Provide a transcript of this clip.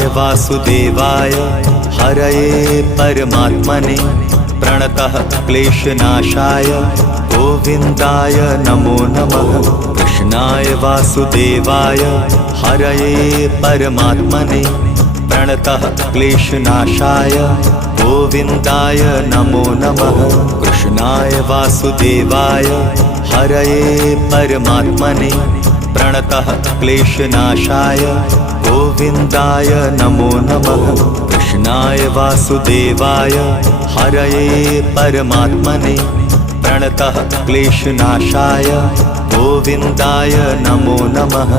कृष्णाय वासुदेवाय हरये परमात्मने प्रणतः क्लेशनाशाय गोविन्दाय नमो नमः। कृष्णाय वासुदेवाय हरये परमात्मने प्रणतः क्लेशनाशाय गोविन्दाय नमो नमः। कृष्णाय वासुदेवाय हरये परमात्मने प्रणतः क्लेशनाशाय गोविन्दाय नमो नमः। कृष्णाय वासुदेवाय हरये परमात्मने प्रणतः क्लेशनाशाय गोविन्दाय नमो नमः।